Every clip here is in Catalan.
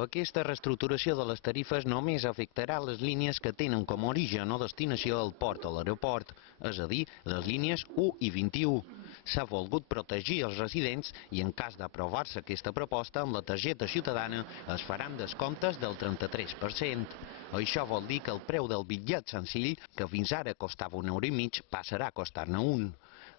Aquesta reestructuració de les tarifes només afectarà les línies que tenen com a origen o destinació el port o l'aeroport, és a dir, les línies 1 i 21. S'ha volgut protegir els residents i en cas d'aprovar-se aquesta proposta amb la targeta ciutadana es faran descomptes del 33%. Això vol dir que el preu del bitllet senzill, que fins ara costava €1,5, passarà a costar-ne un.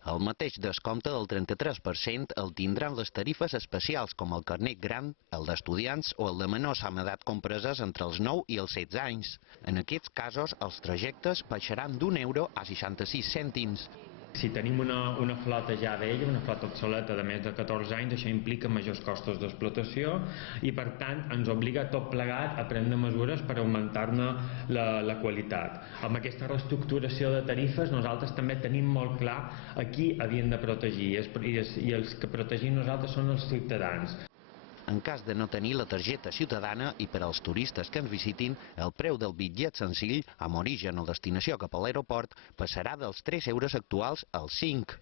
El mateix descompte del 33% el tindran les tarifes especials com el carnet gran, el d'estudiants o el de menors amb edat compreses entre els 9 i els 16 anys. En aquests casos, els trajectes baixaran d'1 € a 66 cèntims. Si tenim una flota ja vella, una flota obsoleta de més de 14 anys, això implica majors costos d'explotació i per tant ens obliga tot plegat a prendre mesures per augmentar-ne la qualitat. Amb aquesta reestructuració de tarifes nosaltres també tenim molt clar a qui havien de protegir i els que protegim nosaltres són els ciutadans. En cas de no tenir la targeta ciutadana i per als turistes que ens visitin, el preu del bitllet senzill, amb origen o destinació cap a l'aeroport, passarà dels 3 € actuals als 5.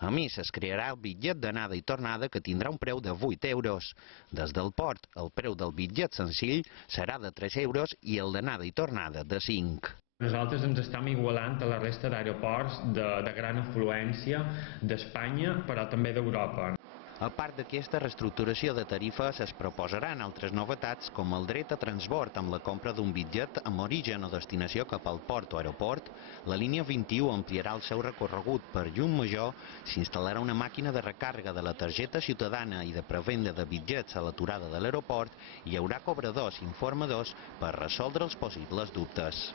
A més, es crearà el bitllet d'anada i tornada que tindrà un preu de 8 €. Des del port, el preu del bitllet senzill serà de 3 € i el d'anada i tornada de 5. Nosaltres ens estem igualant a la resta d'aeroports de gran afluència d'Espanya, però també d'Europa. A part d'aquesta reestructuració de tarifes, es proposaran altres novetats com el dret a transbord amb la compra d'un bitllet amb origen o destinació cap al port o aeroport. La línia 21 ampliarà el seu recorregut per llum major, s'instal·larà una màquina de recàrrega de la targeta ciutadana i de prevenda de bitllets a l'aturada de l'aeroport i hi haurà cobradors i informadors per resoldre els possibles dubtes.